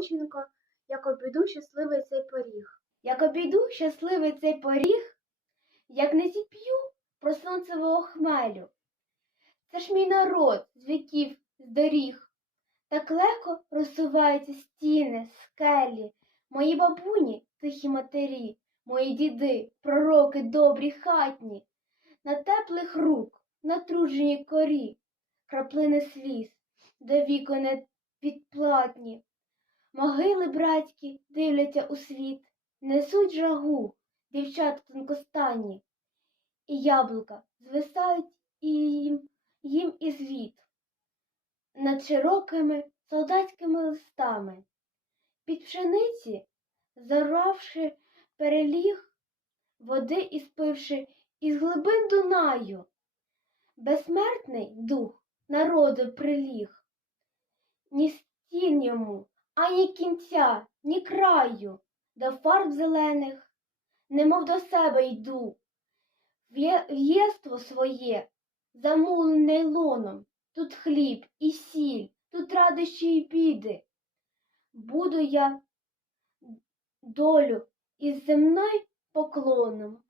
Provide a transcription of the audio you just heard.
Сороченко, як обійду щасливий цей поріг. Як обійду щасливий цей поріг, як не зіп'ю про сонцевого хмелю. Це ж мій народ з віків, з доріг. Так легко розсуваються стіни, скелі, мої бабуні, тихі матері, мої діди, пророки добрі хатні, на теплих рук, на трудженій корі, краплини сліз, до віку не відплатні. Могили братські дивляться у світ, несуть жагу, дівчата тонкостанні, і яблука звисають їм, їм і звіт над широкими солдатськими листами. Під пшениці, зарвавши переліг, води і спивши із глибин Дунаю, безсмертний дух народу приліг. Ні стін йому, ані кінця, ні краю, до фарб зелених, немов до себе йду, в єство своє, замулене лоном, тут хліб і сіль, тут радощі і біди. Буду я долю із земною поклоном